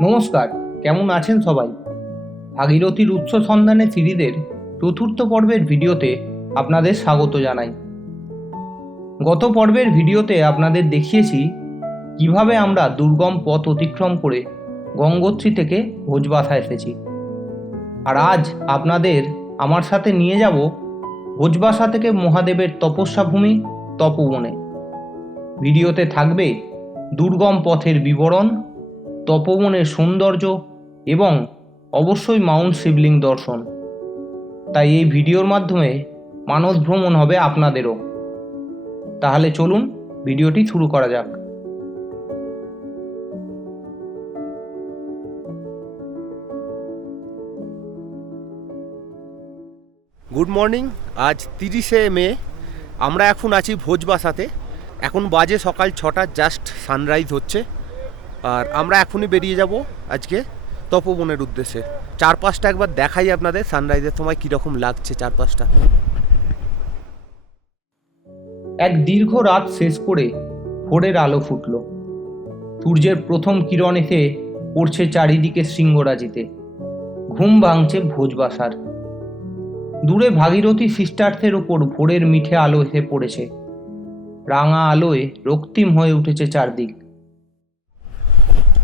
নমস্কার, কেমন আছেন সবাই? ভাগীরথীর উৎস সন্ধানে সিরিজের চতুর্থ পর্বের ভিডিওতে আপনাদের স্বাগত জানাই। গত পর্বের ভিডিওতে আপনাদের দেখিয়েছি কীভাবে আমরা দুর্গম পথ অতিক্রম করে গঙ্গোত্রী থেকে ভোজবাসা এসেছি। আর আজ আপনাদের আমার সাথে নিয়ে যাব ভোজবাসা থেকে মহাদেবের তপস্যা ভূমি তপবনে। ভিডিওতে থাকবে দুর্গম পথের বিবরণ তপবনের সৌন্দর্য এবং অবশ্যই মাউন্ট শিবলিং দর্শন। তাই এই ভিডিওর মাধ্যমে মানস ভ্রমণ হবে আপনাদেরও। তাহলে চলুন ভিডিওটি শুরু করা যাক। গুড মর্নিং, আজ তিরিশে মে, আমরা এখন আছি ভোজবাসাতে এখন বাজে সকাল ছটা, জাস্ট সানরাইজ হচ্ছে। আর আমরা এখনই বেরিয়ে যাব আজকে তপবনের উদ্দেশ্যে। চারপাশটা একবার দেখাই আপনাদের, সানরাইজের সময় কীরকম লাগছে চারপাশটা। এক দীর্ঘ রাত শেষ করে ভোরের আলো ফুটল। সূর্যের প্রথম কিরণ এসে পড়ছে চারিদিকে সিংহরাজিতে ঘুম ভাঙছে ভোজবাসার দূরে ভাগীরথী সিস্টার্থের ওপর ভোরের মিঠে আলো এসে পড়েছে। রাঙা আলোয় রক্তিম হয়ে উঠেছে চারদিক।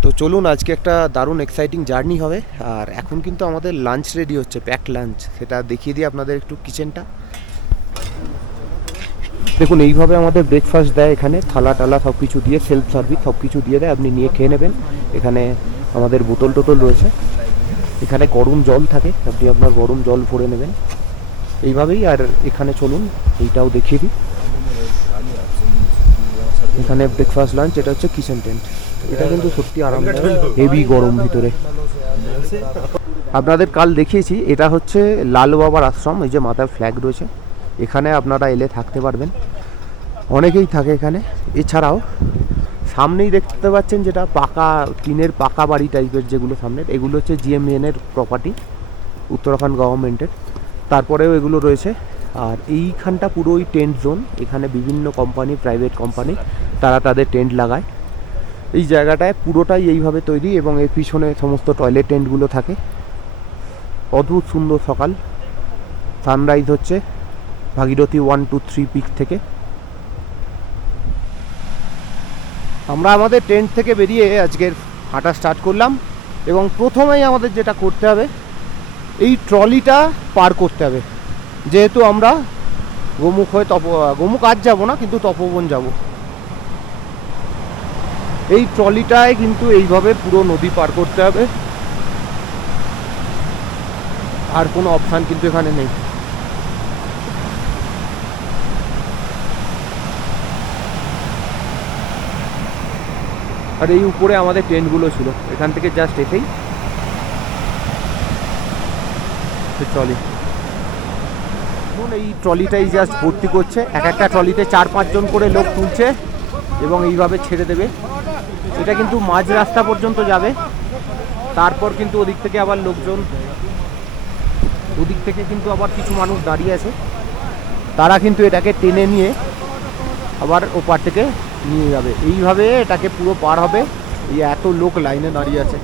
তো চলুন, আজকে একটা দারুণ এক্সাইটিং জার্নি হবে। আর এখন কিন্তু আমাদের লাঞ্চ রেডি হচ্ছে প্যাক লাঞ্চ সেটা দেখিয়ে দিই আপনাদের একটু কিচেনটা দেখুন, এইভাবে আমাদের ব্রেকফাস্ট দেয় এখানে। থালা টালা সব কিছু দিয়ে সেলফ সার্ভিস সব কিছু দিয়ে দেয়। আপনি নিয়ে খেয়ে নেবেন। এখানে আমাদের বোতল টোতল রয়েছে। এখানে গরম জল থাকে। আপনি আপনার গরম জল ভরে নেবেন। এইভাবেই, আর এখানে চলুন, এইটাও দেখিয়ে দিই। এখানে ব্রেকফাস্ট লাঞ্চ এটা হচ্ছে কিচেন টেন্ট এটা কিন্তু সত্যি আরামদায়ক। হেভি গরম ভিতরে। আপনাদের কাল দেখিয়েছি, এটা হচ্ছে লাল বাবার আশ্রম, এই যে মাথায় ফ্ল্যাগ রয়েছে। এখানে আপনারা এলে থাকতে পারবেন। অনেকেই থাকে এখানে। এছাড়াও, সামনেই দেখতে পাচ্ছেন যেটা পাকা, টিনের পাকা বাড়ি টাইপের যেগুলো সামনের, এগুলো হচ্ছে জিএমএন এর প্রপার্টি উত্তরাখণ্ড গভর্নমেন্টের তারপরেও এগুলো রয়েছে। আর এইখানটা পুরোই টেন্ট জোন এখানে বিভিন্ন কোম্পানি প্রাইভেট কোম্পানি তারা তাদের টেন্ট লাগায়। এই জায়গাটায় পুরোটাই এইভাবে তৈরি এবং এর পিছনে সমস্ত টয়লেট টেন্টগুলো থাকে। অদ্ভুত সুন্দর সকাল। সানরাইজ হচ্ছে Bhagirathi one two three peak থেকে। আমরা আমাদের টেন্ট থেকে বেরিয়ে আজকের হাঁটা স্টার্ট করলাম এবং প্রথমেই আমাদের যেটা করতে হবে, এই ট্রলিটা পার করতে হবে। যেহেতু আমরা গোমুখ হয়ে তপ গোমুখ আজ যাব না, কিন্তু তপবন যাব। এই ট্রলিটায় কিন্তু এইভাবে পুরো নদী পার করতে হবে। আর কোনো অপশান কিন্তু এখানে নেই। আর এই উপরে আমাদের টেন্টগুলো ছিল। এখান থেকে জাস্ট এসেই ট্রলি। এই ট্রলিটাই জাস্ট ভর্তি করছে। এক একটা ট্রলিতে চার পাঁচজন করে লোক তুলছে এবং এইভাবে ছেড়ে দেবে। এটা কিন্তু মাঝ রাস্তা পর্যন্ত যাবে। তারপর কিন্তু ওদিক থেকে আবার লোকজন, ওদিক থেকে কিন্তু আবার কিছু মানুষ দাঁড়িয়ে আছে। তারা কিন্তু এটাকে টেনে নিয়ে আবার ওপার থেকে নিয়ে যাবে। এইভাবে এটাকে পুরো পার হবে। এই এত লোক লাইনে দাঁড়িয়ে আছে।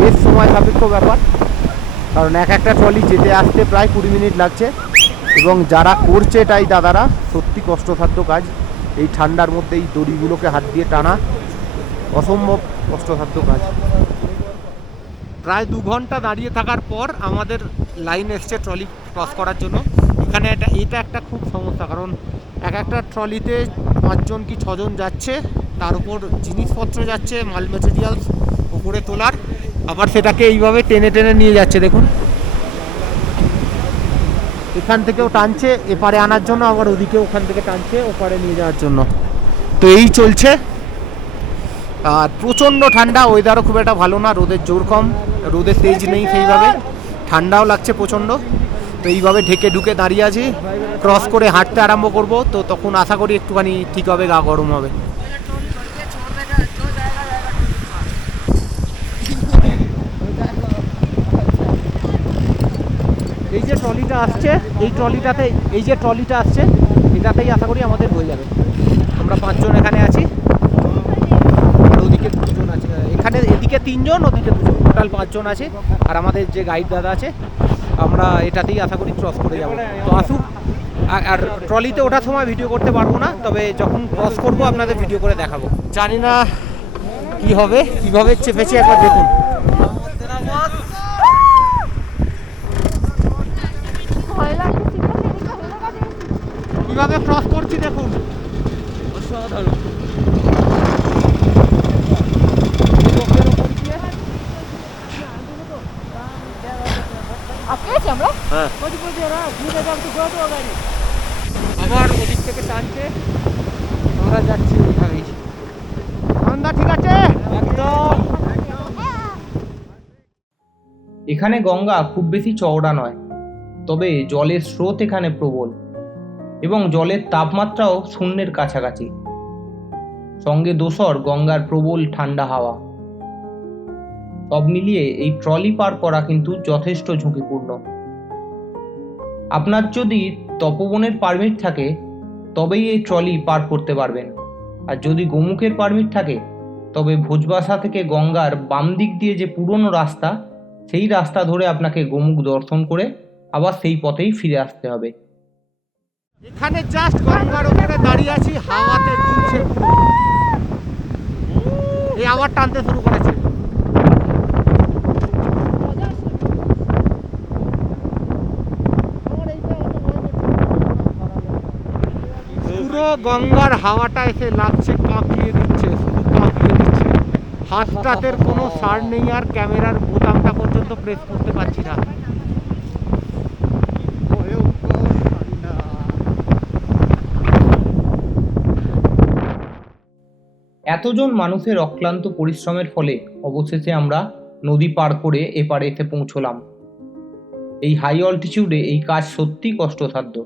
বেশ সময় সাপেক্ষ ব্যাপার। কারণ এক একটা ট্রলি যেতে আসতে প্রায় কুড়ি মিনিট লাগছে। এবং যারা করছে এটাই দাদারা, সত্যি কষ্টসাধ্য কাজ। এই ঠান্ডার মধ্যে এই দড়িগুলোকে হাত দিয়ে টানা অসম্ভব কষ্টসাধ্য কাজ। প্রায় দু ঘণ্টা দাঁড়িয়ে থাকার পর আমাদের লাইন এসছে ট্রলি ক্রস করার জন্য। এখানে এটা এটা একটা খুব সমস্যা, কারণ এক একটা ট্রলিতে পাঁচজন কি ছজন যাচ্ছে, তার উপর জিনিসপত্র যাচ্ছে, মাল মেটেরিয়ালস উপরে তোলার। আবার সেটাকে এইভাবে টেনে টেনে নিয়ে যাচ্ছে, দেখুন। এখান থেকেও টানছে, এপারে আনার জন্য, আবার ওদিকে ওখান থেকে টানছে, ওপারে নিয়ে যাওয়ার জন্য। তো এই চলছে। আর প্রচণ্ড ঠান্ডা ওয়েদারও খুব একটা ভালো না, রোদের জোর কম, রোদের তেজ নেই সেইভাবে। ঠান্ডাও লাগছে প্রচণ্ড। তো এইভাবে ঢেকে ঢুকে দাঁড়িয়ে আছি। ক্রস করে হাঁটতে আরম্ভ করব। তো তখন আশা করি একটুখানি ঠিক হবে, গা গরম হবে। যে ট্রলিটা আসছে, এই ট্রলিটাতে, এই যে ট্রলিটা আসছে, এটাতেই আশা করি আমাদের হয়ে যাবে। আমরা পাঁচজন এখানে আছি। আর ওদিকে দুজন আছে। এখানে এদিকে তিনজন, ওদিকে দুজন। টোটাল পাঁচজন আছে। আর আমাদের যে গাইড দাদা আছে, আমরা এটাতেই আশা করি ক্রস করে যাব। তো আসুক। আর ট্রলিতে ওঠার সময় ভিডিও করতে পারব না, তবে যখন ক্রস করব, আপনাদের ভিডিও করে দেখাবো। জানি না কী হবে, কীভাবে চেপেছি একবার দেখুন। কীভাবে ক্রস করছি দেখুন। অসাধারণ। হ্যাঁ। আবার ওদিক থেকে টানছে। আমরা যাচ্ছি ওইভাবেই সন্ধ্যা ঠিক আছে? একদম। এখানে গঙ্গা খুব বেশি চওড়া নয় তবে জলের স্রোত এখানে প্রবল। এবং জলের তাপমাত্রাও শূন্যের কাছাকাছি। সঙ্গে দোসর, গঙ্গার প্রবল ঠান্ডা হাওয়া। সব মিলিয়ে এই ট্রলি পার করা কিন্তু যথেষ্ট ঝুঁকিপূর্ণ। আপনার যদি তপবনের পারমিট থাকে, তবেই এই ট্রলি পার করতে পারবেন। আর যদি গোমুখের পারমিট থাকে, তবে ভোজবাসা থেকে গঙ্গার বাম দিক দিয়ে যে পুরনো রাস্তা, সেই রাস্তা ধরে আপনাকে গোমুখ দর্শন করে আবার সেই পথেই ফিরে আসতে হবে। এখানে জাস্ট গঙ্গার ওখানে দাঁড়িয়ে আছি, হাওয়াতে দুলছে এই আবার টানতে শুরু করেছে। পুরো গঙ্গার হাওয়াটা এসে লাগছে, কাঁপিয়ে দিচ্ছে, শুধু কাঁপিয়ে দিচ্ছে। হাতটাতের কোনো সার নেই আর ক্যামেরার বোতামটা পর্যন্ত প্রেস করতে পারছি না। এতজন মানুষের অক্লান্ত পরিশ্রমের ফলে অবশেষে আমরা নদী পার করে এপারে এসে পৌঁছলাম। এই হাই অল্টিটিউডে এই কাজ সত্যিই কষ্টসাধ্য।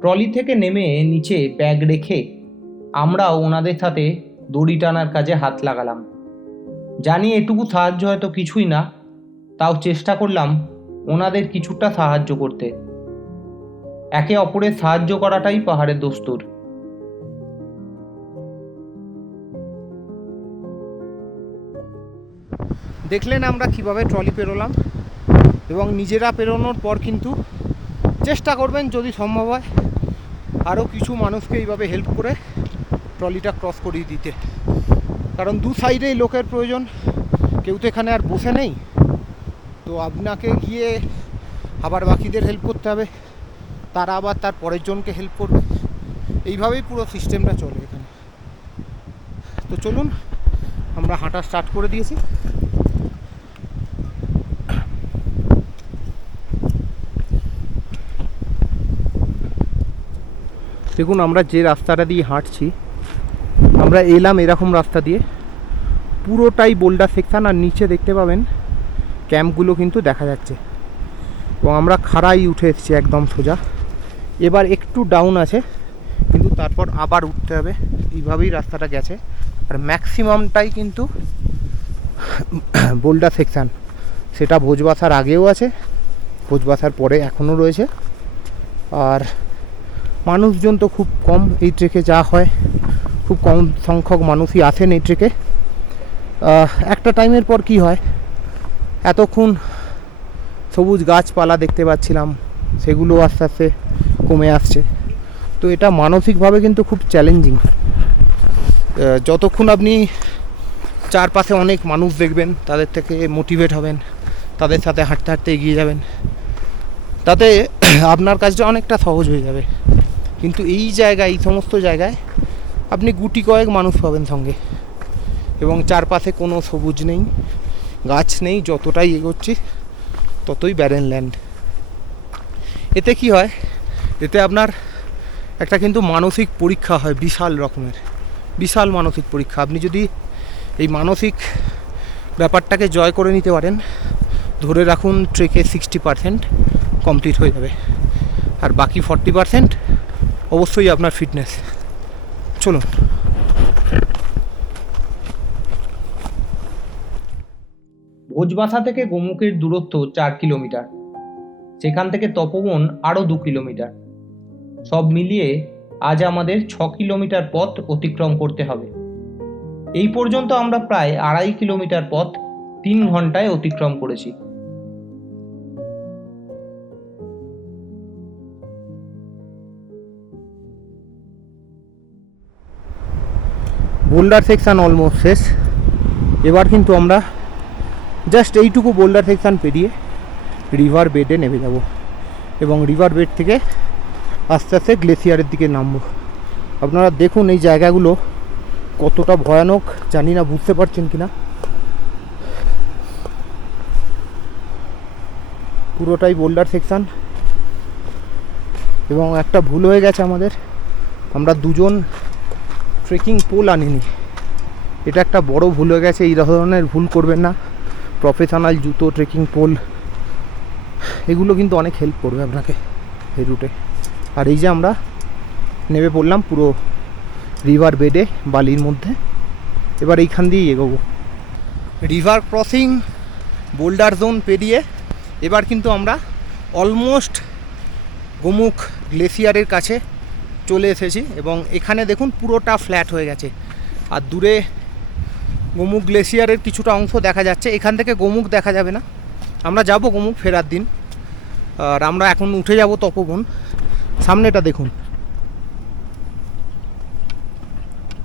ট্রলি থেকে নেমে নিচে ব্যাগ রেখে আমরাও ওনাদের সাথে দড়ি টানার কাজে হাত লাগালাম। জানি এটুকু সাহায্য হয়তো কিছুই না, তাও চেষ্টা করলাম ওনাদের কিছুটা সাহায্য করতে। একে অপরের সাহায্য করাটাই পাহাড়ের দস্তুর। দেখলেন আমরা কীভাবে ট্রলি পেরোলাম এবং নিজেরা পেরোনোর পর কিন্তু চেষ্টা করবেন যদি সম্ভব হয় আরও কিছু মানুষকে এইভাবে হেল্প করে ট্রলিটা ক্রস করিয়ে দিতে। কারণ দু সাইডেই লোকের প্রয়োজন, কেউ তো এখানে আর বসে নেই। তো আপনাকে গিয়ে আবার বাকিদের হেল্প করতে হবে, তারা আবার তার পরের জনকে হেল্প করবে। এইভাবেই পুরো সিস্টেমটা চলে এখানে। তো চলুন, আমরা হাঁটা স্টার্ট করে দিয়েছি। দেখুন, আমরা যে রাস্তাটা দিয়ে হাঁটছি, আমরা এলাম এরকম রাস্তা দিয়ে। পুরোটাই বোল্ডার সেকশান আর নিচে দেখতে পাবেন, ক্যাম্পগুলো কিন্তু দেখা যাচ্ছে। এবং আমরা খাড়াই উঠে এসেছি একদম সোজা। এবার একটু ডাউন আছে, কিন্তু তারপর আবার উঠতে হবে। এইভাবেই রাস্তাটা গেছে। আর ম্যাক্সিমামটাই কিন্তু বোল্ডার সেকশান। সেটা ভোজবাসার আগেও আছে, ভোজবাসার পরে এখনও রয়েছে। আর মানুষজন তো খুব কম এই ট্রেকে যা হয়। খুব কম সংখ্যক মানুষই আসেন এই ট্রেকে। একটা টাইমের পর কি হয়? এতক্ষণ সবুজ গাছপালা দেখতে পাচ্ছিলাম, সেগুলো আস্তে আস্তে কমে আসছে। তো এটা মানসিকভাবে কিন্তু খুব চ্যালেঞ্জিং যতক্ষণ আপনি চারপাশে অনেক মানুষ দেখবেন, তাদের থেকে মোটিভেট হবেন, তাদের সাথে হাঁটতে হাঁটতে এগিয়ে যাবেন, তাতে আপনার কাজটা অনেকটা সহজ হয়ে যাবে। কিন্তু এই জায়গায়, এই সমস্ত জায়গায় আপনি গুটি কয়েক মানুষ পাবেন সঙ্গে। এবং চারপাশে কোনো সবুজ নেই, গাছ নেই, যতটাই এগোচ্ছি ততই ব্যারেন ল্যান্ড এতে কি হয়? এতে আপনার একটা কিন্তু মানসিক পরীক্ষা হয় বিশাল রকমের। বিশাল মানসিক পরীক্ষা। আপনি যদি এই মানসিক ব্যাপারটাকে জয় করে নিতে পারেন, ধরে রাখুন ট্রেকে সিক্সটি পারসেন্ট কমপ্লিট হয়ে যাবে। আর বাকি ফর্টি পারসেন্ট অবশ্যই আপনার ফিটনেস চলুন। ভোজবাসা থেকে গোমুখের দূরত্ব চার কিলোমিটার। সেখান থেকে তপবন আরও দু কিলোমিটার। সব মিলিয়ে আজ আমাদের ছ কিলোমিটার পথ অতিক্রম করতে হবে। এই পর্যন্ত আমরা প্রায় আড়াই কিলোমিটার পথ তিন ঘন্টায় অতিক্রম করেছি। বোল্ডার সেকশান অলমোস্ট শেষ। এবার কিন্তু আমরা জাস্ট এইটুকু বোল্ডার সেকশান পেরিয়ে রিভার বেডে নেমে যাব এবং রিভার বেড থেকে আস্তে আস্তে গ্লেসিয়ারের দিকে নামবো। আপনারা দেখুন এই জায়গাগুলো কতটা ভয়ানক, জানি না, বুঝতে পারছেন কিনা? পুরোটাই বোল্ডার সেকশান এবং একটা ভুল হয়ে গেছে আমাদের। আমরা দুজন ট্রেকিং পোল আনিনি। এটা একটা বড় ভুল হয়ে গেছে, এই ধরনের ভুল করবেন না। প্রফেশনাল জুতো ট্রেকিং পোল এগুলো কিন্তু অনেক হেল্প করবে আপনাকে এই রুটে আর এই যে আমরা নেমে পড়লাম পুরো রিভার বেডে বালির মধ্যে। এবার এইখান দিয়েই এগোবো। রিভার ক্রসিং বোল্ডার জোন পেরিয়ে এবার কিন্তু আমরা অলমোস্ট গোমুখ গ্লেসিয়ারের কাছে চলে এসেছি এবং এখানে দেখুন পুরোটা ফ্ল্যাট হয়ে গেছে। আর দূরে গোমুখ গ্লেসিয়ারের কিছুটা অংশ দেখা যাচ্ছে। এখান থেকে গোমুখ দেখা যাবে না। আমরা যাব গোমুখ ফেরার দিন। আর আমরা এখন উঠে যাব তপবন। সামনেটা দেখুন।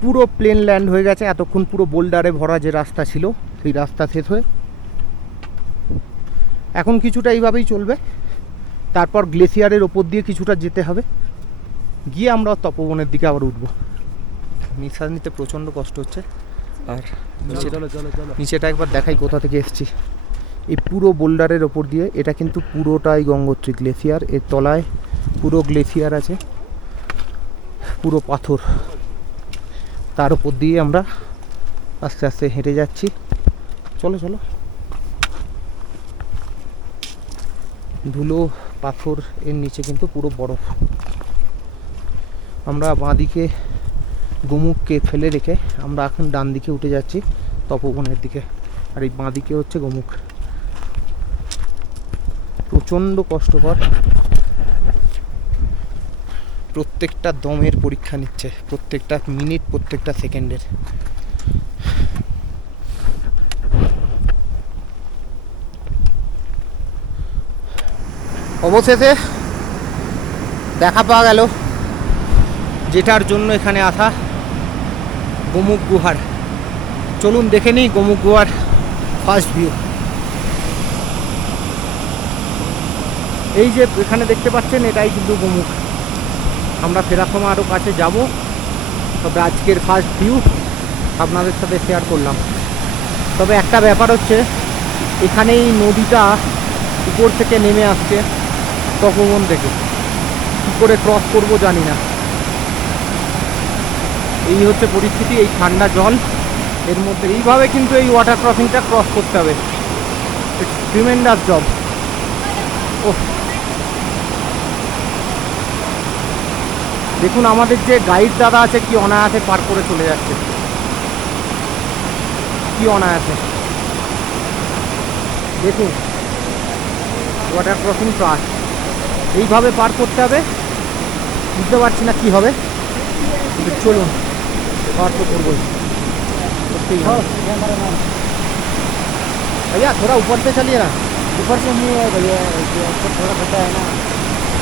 পুরো প্লেন ল্যান্ড হয়ে গেছে। এতক্ষণ পুরো বোল্ডারে ভরা যে রাস্তা ছিল, সেই রাস্তা শেষ হয়ে এখন কিছুটা এইভাবেই চলবে। তারপর গ্লেসিয়ারের ওপর দিয়ে কিছুটা যেতে হবে। গিয়ে আমরা তপবনের দিকে আবার উঠবো। নিঃশ্বাস নিতে প্রচণ্ড কষ্ট হচ্ছে। আর নিচে নিচেটা একবার দেখাই কোথা থেকে এসেছি। এই পুরো বোল্ডারের ওপর দিয়ে এটা কিন্তু পুরোটাই গঙ্গোত্রী গ্লেসিয়ার। এর তলায় পুরো গ্লেসিয়ার আছে। পুরো পাথর। তার উপর দিয়ে আমরা আস্তে আস্তে হেঁটে যাচ্ছি। চলো চলো। ধুলো পাথর এর নিচে কিন্তু পুরো বরফ। আমরা বাঁদিকে গোমুখকে ফেলে রেখে আমরা এখন ডান দিকে উঠে যাচ্ছি, তপবনের দিকে। আর এই বাঁদিকে হচ্ছে গোমুখ। প্রচণ্ড কষ্টকর। প্রত্যেকটা দমের পরীক্ষা নিচ্ছে, প্রত্যেকটা মিনিট, প্রত্যেকটা সেকেন্ডের। অবশেষে দেখা পাওয়া গেল। যেটার জন্য এখানে আসা গোমুখ গুহার। চলুন দেখে নিই গোমুখ গুহার ফার্স্ট ভিউ এই যে এখানে দেখতে পাচ্ছেন, এটাই কিন্তু গোমুখ। আমরা ফেরার আরও কাছে যাব, তবে আজকের ফার্স্ট ভিউ আপনাদের সাথে শেয়ার করলাম। তবে একটা ব্যাপার হচ্ছে এখানে এই নদীটা উপর থেকে নেমে আসছে তপবন থেকে। কী করে ক্রস করব জানি না। এই হচ্ছে পরিস্থিতি, এই ঠান্ডা জল। এর মধ্যে এইভাবে কিন্তু এই ওয়াটার ক্রসিংটা ক্রস করতে হবে। ট্রিমেন্ডাস জব ও দেখুন, আমাদের যে গাইড দাদা আছে, কি অনায়াসে পার করে চলে যাচ্ছে। কি অনায়াসে। দেখুন ওয়াটার ক্রসিং ট্রাস্ট এইভাবে পার করতে হবে। বুঝতে পারছি না কি হবে। চলুন। পাঠ তো করবোই করতেই भैया थोड़ा ऊपर से चलिए ना ऊपर से नहीं है भैया थोड़ा घटा है ना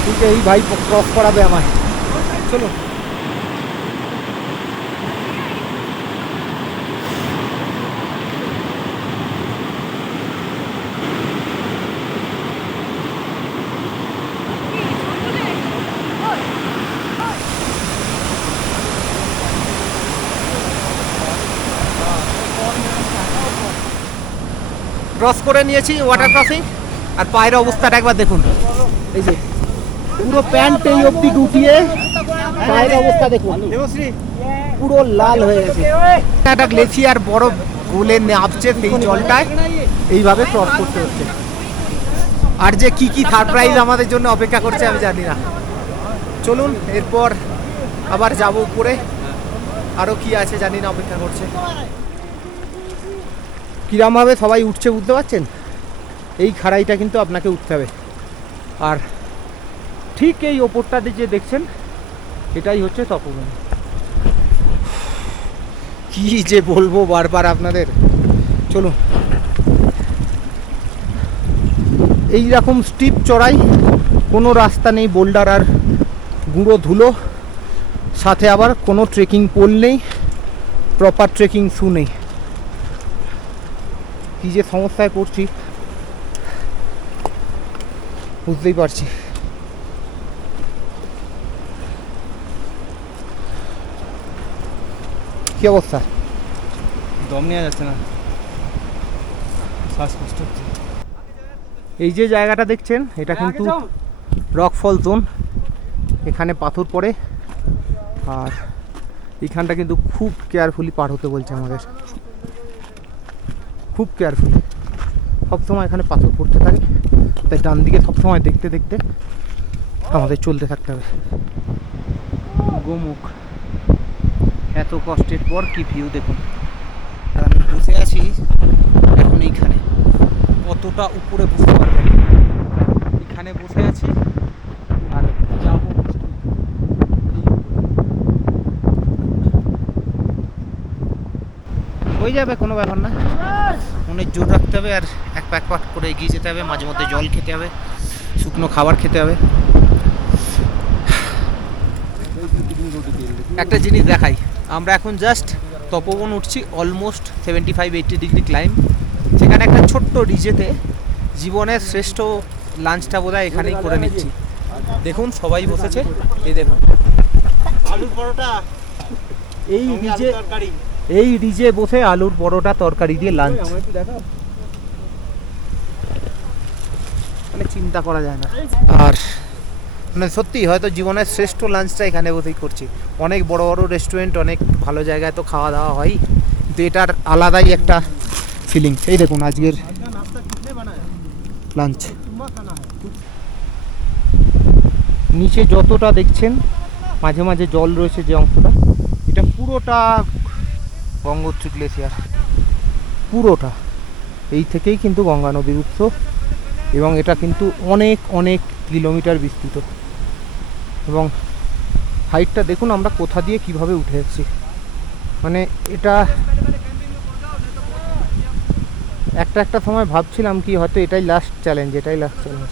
ठीक है यही भाई क्रॉस पड़ा पे हमारे चलो ক্রস করে নিয়েছি ওয়াটার ক্রসিং আর পায়ের অবস্থাটা একবার দেখুন। এই যে পুরো প্যান্ট এই অবধি গুটিয়ে পায়ের অবস্থা দেখুন। পুরো লাল হয়ে গেছে। একটা গ্লেসিয়ার বরফ গলে নামছে সেই জলটায়। এইভাবে ক্রস করতে হচ্ছে। আর যে কি কি সারপ্রাইজ আমাদের জন্য অপেক্ষা করছে আমি জানি না। চলুন এরপর আবার যাব উপরে। আরও কি আছে জানি না অপেক্ষা করছে। কীরমভাবে সবাই উঠছে বুঝতে পারছেন? এই খাড়াইটা কিন্তু আপনাকে উঠতে হবে। আর ঠিক এই ওপরটাতে যে দেখছেন, এটাই হচ্ছে তপবন। কি যে বলব বারবার আপনাদের। চলুন। এই রকম স্টিপ চড়াই, কোনো রাস্তা নেই, বোল্ডার আর গুঁড়ো ধুলো, সাথে আবার কোনো ট্রেকিং পোল নেই, প্রপার ট্রেকিং শু নেই। কী যে সমস্যায় পড়ছি বুঝতেই পারছি। কি অবস্থা? দম নেওয়া যাচ্ছে না। শ্বাসকষ্ট হচ্ছে। এই যে জায়গাটা দেখছেন এটা কিন্তু রকফল জোন এখানে পাথর পড়ে। আর এখানটা কিন্তু খুব কেয়ারফুলি পার হতে বলছে আমাদের। খুব কেয়ারফুলি সবসময় এখানে পাথর পড়তে থাকে। তাই ডান দিকে সবসময় দেখতে দেখতে আমাদের চলতে থাকতে হবে। গোমুখ। এত কষ্টের পর কি ভিউ দেখুন। আর আমি বসে আছি এখন এইখানে। কতটা উপরে বুঝতে পারবেন এখানে বসে আছি আর যাব হয়ে যাবে কোনো ব্যাপার না। মনে জোর রাখতে হবে আর এক প্যাক প্যাক করে এগিয়ে যেতে হবে মাঝে মধ্যে জল খেতে হবে শুকনো খাবার খেতে হবে। একটা জিনিস দেখাই আমরা এখন জাস্ট তপবন উঠছি almost seventy five eighty degree climb সেখানে একটা ছোট্ট ডিজেতে জীবনের শ্রেষ্ঠ লাঞ্চটা বোধহয় এখানেই করে নিচ্ছি। দেখুন সবাই বসেছে এই দেখুন। আলুর পরোটা এই ডিজে এই রিজে বসে আলুর পরোটা তরকারি দিয়ে লাঞ্চ মানে চিন্তা করা যায় না। আর মানে সত্যি হয়তো জীবনের শ্রেষ্ঠ লাঞ্চটা এখানে বসেই করছি। অনেক বড় বড় রেস্টুরেন্ট অনেক ভালো জায়গায় তো খাওয়া দাওয়া হয়। কিন্তু এটার আলাদাই একটা ফিলিংস এই দেখুন আজকের লাঞ্চ নিচে যতটা দেখছেন মাঝে মাঝে জল রয়েছে যে অংশটা এটা পুরোটা গঙ্গোত্রী গ্লেসিয়ার পুরোটা। এই থেকেই কিন্তু গঙ্গা নদীর উৎস এবং এটা কিন্তু অনেক অনেক কিলোমিটার বিস্তৃত। এবং হাইটটা দেখুন আমরা কোথা দিয়ে কীভাবে উঠে এসেছি। মানে এটা একটা একটা সময় ভাবছিলাম কি হয়তো এটাই লাস্ট চ্যালেঞ্জ এটাই লাস্ট চ্যালেঞ্জ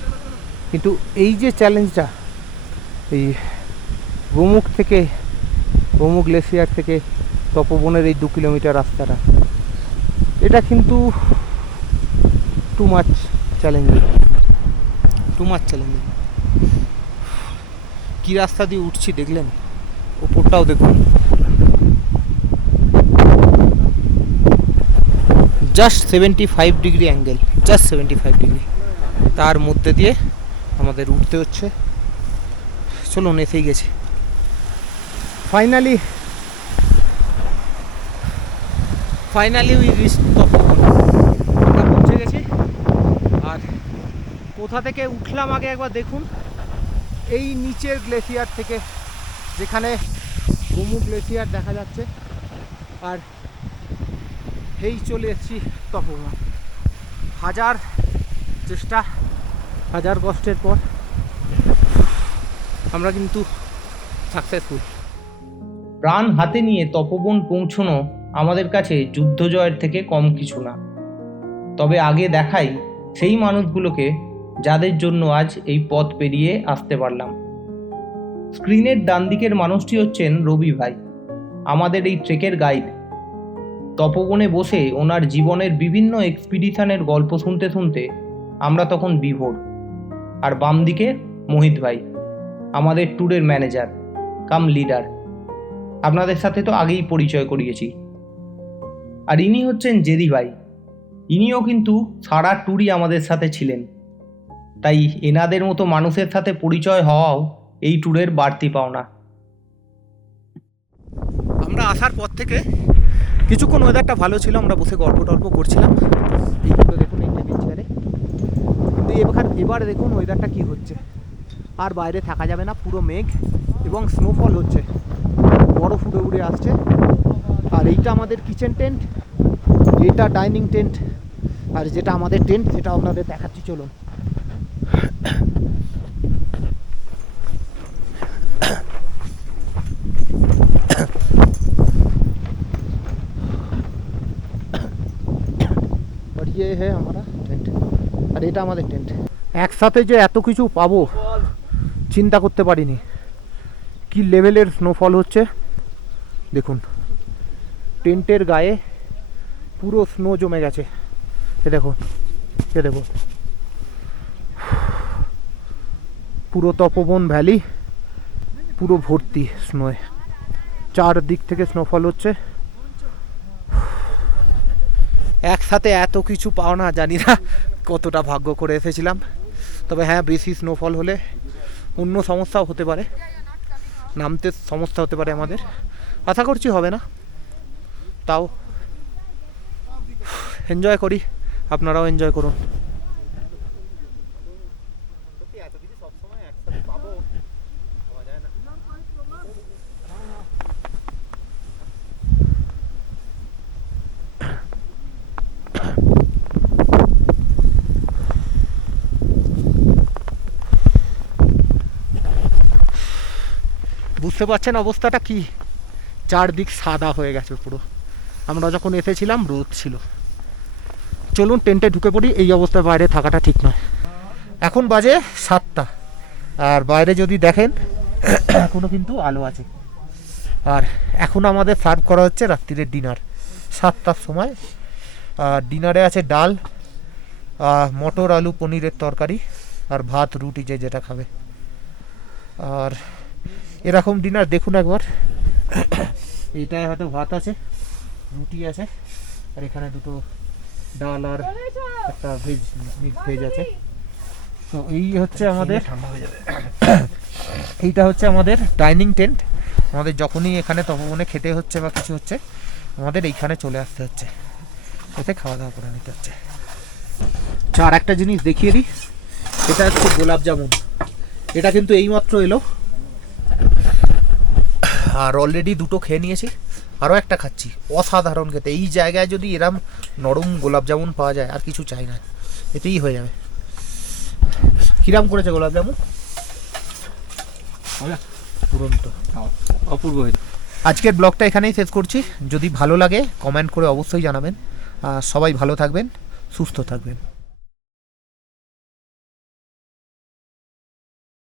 কিন্তু এই যে চ্যালেঞ্জটা এই গোমুখ থেকে, গোমুখ গ্লেসিয়ার থেকে তপবনের এই দু কিলোমিটার রাস্তাটা। এটা কিন্তু too much challenging too much challenging কী রাস্তা দিয়ে উঠছি দেখলেন? ওপরটাও দেখুন। Just seventy five degree angle just seventy five degree তার মধ্যে দিয়ে আমাদের উঠতে হচ্ছে। চলুন এসেই গেছে। Finally finally we reach Tapovan আমরা পৌঁছে গেছি। আর কোথা থেকে উঠলাম আগে একবার দেখুন। এই নিচের গ্লেসিয়ার থেকে, যেখানে গোমু গ্লেসিয়ার দেখা যাচ্ছে। আর এই চলে এসেছি তপবন। হাজার চেষ্টা, হাজার কষ্টের পর আমরা কিন্তু সাকসেসফুল প্রাণ হাতে নিয়ে তপবন পৌঁছনো আমাদের কাছে যুদ্ধ জয়ের থেকে কম কিছু না। তবে আগে দেখাই সেই মানুষগুলোকে যাদের জন্য আজ এই পথ পেরিয়ে আসতে পারলাম। স্ক্রিনের ডান দিকের মানুষটি হচ্ছেন রবি ভাই, আমাদের এই ট্রেকের গাইড। তপবনে বসে ওনার জীবনের বিভিন্ন এক্সপিডিশনের গল্প শুনতে শুনতে আমরা তখন বিভোর। আর বাম দিকে মোহিত ভাই, আমাদের ট্যুরের ম্যানেজার কাম লিডার আপনাদের সাথে তো আগেই পরিচয় করিয়েছি। আর ইনি হচ্ছেন জেদি ভাই ইনিও কিন্তু সারা ট্যুরই আমাদের সাথে ছিলেন। তাই এনাদের মতো মানুষের সাথে পরিচয় হওয়াও এই ট্যুরের বাড়তি পাওনা। আমরা আসার পর থেকে কিছুক্ষণ ওয়েদারটা ভালো ছিল, আমরা বসে গল্প টল্প করছিলাম দেখুন, এই চেয়ারে কিন্তু এবার এবার দেখুন ওয়েদারটা কি হচ্ছে। আর বাইরে থাকা যাবে না, পুরো মেঘ এবং স্নোফল হচ্ছে। বরফ উড়ে উড়ে আসছে। আর এইটা আমাদের কিচেন টেন্ট এটা ডাইনিং টেন্ট আর যেটা আমাদের টেন্ট সেটা আপনাদের দেখাচ্ছি, চলুন। আর ইয়ে হ্যাঁ, এটা আমাদের টেন্ট একসাথে যে এত কিছু পাবো, চিন্তা করতে পারিনি। কি লেভেলের স্নোফল হচ্ছে? দেখুন। টেন্টের গায়ে পুরো স্নো জমে গেছে। এ দেখুন এ দেখুন পুরো তপবন ভ্যালি পুরো ভর্তি স্নোয়ে চারদিক থেকে স্নোফল হচ্ছে। একসাথে এত কিছু পাও না, জানি না কতটা ভাগ্য করে এসেছিলাম। তবে হ্যাঁ বেশি স্নোফল হলে অন্য সমস্যাও হতে পারে। নামতে সমস্যা হতে পারে আমাদের। আশা করছি হবে না। তাও। এনজয় করি, আপনারাও এনজয় করুন। বুঝতে পারছেন অবস্থাটা কি? চারদিক সাদা হয়ে গেছে পুরো। আমরা যখন এসেছিলাম, রোদ ছিল। চলুন, টেন্টে ঢুকে পড়ি, এই অবস্থায় বাইরে থাকাটা ঠিক নয়। এখন বাজে সাতটা। আর বাইরে যদি দেখেন এখনও কিন্তু আলো আছে। আর এখন আমাদের সার্ভ করা হচ্ছে রাত্রিরের ডিনার। সাতটার সময়। আর ডিনারে আছে ডাল মটর, আলু, পনিরের তরকারি, আর ভাত, রুটি, যে যেটা খাবে। আর এরকম ডিনার, দেখুন একবার। এইটায় হয়তো ভাত আছে। রুটি আছে আর এখানে দুটো ডাল আর একটা ভেজ মিক্স ভেজ আছে। তো এই হচ্ছে আমাদের এইটা হচ্ছে আমাদের ডাইনিং টেন্ট আমাদের যখনই এখানে তপবনে খেতে হচ্ছে বা কিছু হচ্ছে আমাদের এইখানে চলে আসতে হচ্ছে। এতে খাওয়া দাওয়া করে নিতে হচ্ছে। আচ্ছা আর একটা জিনিস দেখিয়ে দিই। এটা হচ্ছে গোলাপ জামুন। এটা কিন্তু এইমাত্র এলো। আর অলরেডি দুটো খেয়ে নিয়েছি। আরও একটা খাচ্ছি। অসাধারণ খেতে। এই জায়গায় যদি এরম নরম গোলাপ জামুন পাওয়া যায় আর কিছু চাই না। এতেই হয়ে যাবে। কিরাম করেছে গোলাপ জামুন পুরন্ত। অপূর্ব হয়েছে। আজকের ব্লগটা এখানেই শেষ করছি। যদি ভালো লাগে কমেন্ট করে অবশ্যই জানাবেন। আর সবাই ভালো থাকবেন সুস্থ থাকবেন।